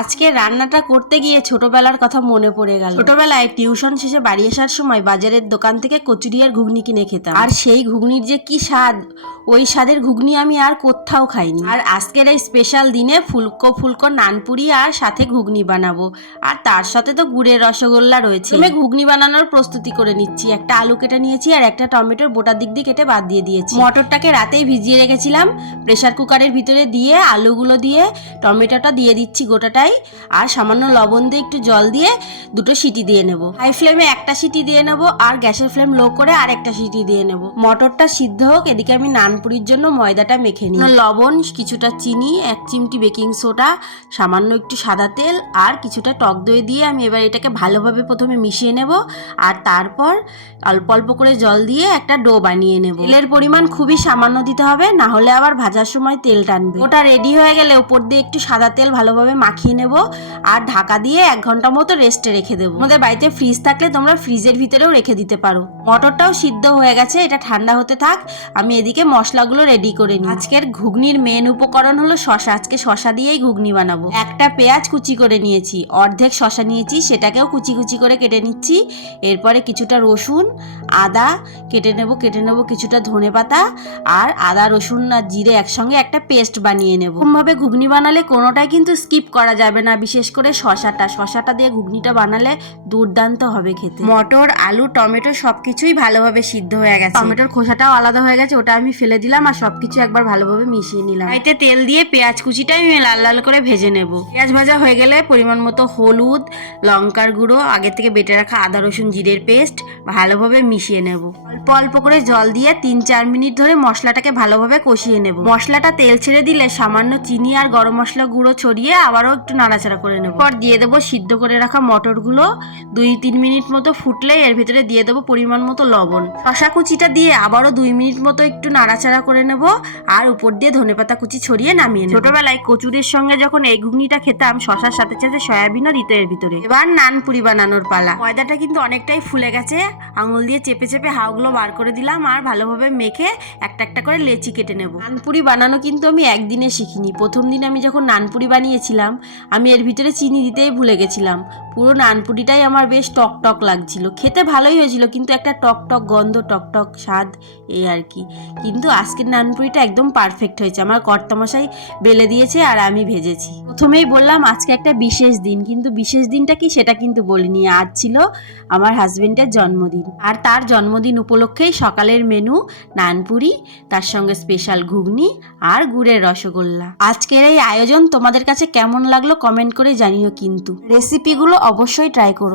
আজকে রান্নাটা করতে গিয়ে ছোটবেলার কথা মনে পড়ে গেল। ছোটবেলায় টিউশন শেষে বাড়ি আসার সময় বাজারের দোকান থেকে কচুরি আর ঘুগনি কিনে খেতাম, আর সেই ঘুগনির যে কি স্বাদ, ওই স্বাদের ঘুগনি আমি আর কোথাও খাইনি। আর আজকের এই স্পেশাল দিনে ফুলকো ফুলকো নানপুরি আর সাথে ঘুগনি বানাবো, আর তার সাথে তো গুড়ের রসগোল্লা রয়েছে। আমি ঘুগনি বানানোর প্রস্তুতি করে নিচ্ছি। একটা আলু কেটে নিয়েছি আর একটা টমেটোর বোটার দিক দিয়ে কেটে বাদ দিয়ে দিয়েছি। মটরটাকে রাতেই ভিজিয়ে রেখেছিলাম, প্রেসার কুকারের ভিতরে দিয়ে আলুগুলো দিয়ে টমেটোটা দিয়ে দিচ্ছি গোটাটা, আর সামান্য লবণ দিয়ে একটু জল দিয়ে দুটো সিটি দিয়ে নেব। হাই ফ্লেমে একটা সিটি দিয়ে নেব আর গ্যাসের ফ্লেম লো করে আর একটা সিটি দিয়ে নেব। মটরটা সিদ্ধ হোক, এদিকে আমি নানপুরির জন্য ময়দাটা মেখে নিই। লবণ, কিছুটা চিনি, 1 চিমটি বেকিং সোডা, সামান্য একটু সাদা তেল আর কিছুটা টক দই দিয়ে আমি এবার এটাকে ভালোভাবে প্রথমে মিশিয়ে নেব, আর তারপর অল্প অল্প করে জল দিয়ে একটা ডো বানিয়ে নেব। তেলের পরিমাণ খুবই সামান্য দিতে হবে, না হলে আবার ভাজার সময় তেল টানবে। ওটা রেডি হয়ে গেলে উপর দিয়ে একটু সাদা তেল ভালোভাবে মাখিয়ে নেব আর ঢাকা দিয়ে 1 ঘন্টা মতো রেস্টে রেখে দেবো। আমাদের বাড়িতে ফ্রিজ থাকলে তোমরা ফ্রিজের ভিতরেও রেখে দিতে পারো। মটরটাও সিদ্ধ হয়ে গেছে, এটা ঠান্ডা হতে থাক, আমি এদিকে মশলাগুলো রেডি করে নিই। আজকের ঘুগনির মেন উপকরণ হলো শসা। আজকে শসা দিয়েই ঘুগনি বানাবো। একটা পেঁয়াজ কুচি করে নিয়েছি, অর্ধেক শসা নিয়েছি, সেটাকেও কুচি কুচি করে কেটে নিচ্ছি। এরপরে কিছুটা রসুন, আদা কেটে নেব কিছুটা ধনেপাতা আর আদা রসুন আর জিরে একসঙ্গে একটা পেস্ট বানিয়ে নেব। এরকমভাবে ঘুগনি বানালে কোনোটাই কিন্তু স্কিপ করা যাবে না, বিশেষ করে শসাটা দিয়ে ঘুগনিটা বানালে দুর্দান্ত হবে খেতে। মটর, আলু, টমেটো সবকিছুই ভালোভাবে সিদ্ধ হয়ে গেছে। টমেটোর খোসাটাও আলাদা হয়ে গেছে, ওটা আমি ফেলে দিলাম আর সবকিছু একবার ভালোভাবে মিশিয়ে নিলাম। এতে তেল দিয়ে পেঁয়াজ কুচিটা আমি লাল লাল করে ভেজে নেব। পেঁয়াজ ভাজা হয়ে গেলে পরিমাণ মতো হলুদ, লঙ্কার গুঁড়ো, আগে থেকে বেটে রাখা আদা রসুন জিরের পেস্ট ভালোভাবে মিশিয়ে নেব। অল্প অল্প করে জল দিয়ে 3-4 মিনিট ধরে মশলাটাকে ভালোভাবে কষিয়ে নেব। মশলাটা তেল ছেড়ে দিলে সামান্য চিনি আর গরম মশলা গুঁড়ো ছড়িয়ে আবারও একটু নাড়াচাড়া করে নেব। পর দিয়ে দেবো সিদ্ধ করে রাখা মটরগুলো। 2-3 মিনিট মতো ফুটলে এর ভিতরে দিয়ে দেবো পরিমাণ মতো লবণ। শসা কুচিটা দিয়ে আবারও 2 মিনিট মতো একটু নাড়াচাড়া করে নেব আর উপর দিয়ে ধনেপাতা কুচি ছড়িয়ে নামিয়ে নেব। ছোটবেলায় কচুরির সঙ্গে যখন এই ঘুগনিটা খেতাম, শসার সাথে সাথে সয়াবিনও দিত এর ভিতরে। এবার নানপুরি বানানোর পালা। ময়দাটা কিন্তু অনেকটাই ফুলে গেছে, আঙুল দিয়ে চেপে চেপে হাওগুলো বার করে দিলাম আর ভালোভাবে মেখে একটা একটা করে লেচি কেটে নেব। নানপুরি বানানো কিন্তু আমি একদিনে শিখিনি। প্রথম দিন আমি যখন নানপুরি বানিয়েছিলাম, আমি এর ভিতরে চিনি দিতেই ভুলে গেছিলাম। পুরো নানপুরিটাই আমার বেশ টক টক লাগছিল। খেতে ভালোই হয়েছিল, কিন্তু একটা টক টক গন্ধ, টক টক স্বাদ, এই আর কি। কিন্তু আজকের নানপুরিটা একদম পারফেক্ট হয়েছে। আমার কর্তামশাই বেলে দিয়েছে আর আমি ভেজেছি। প্রথমেই বললাম আজকে একটা বিশেষ দিন, কিন্তু বিশেষ দিনটা কি সেটা কিন্তু বলিনি। আজ ছিল আমার হাজবেন্ডের জন্মদিন, আর তার জন্মদিন উপলক্ষেই সকালের মেনু নানপুরি, তার সঙ্গে স্পেশাল ঘুগনি আর গুড়ের রসগোল্লা। আজকের এই আয়োজন তোমাদের কাছে কেমন লাগলো কমেন্ট করে জানিও, কিন্তু রেসিপিগুলো অবশ্যই ট্রাই করো।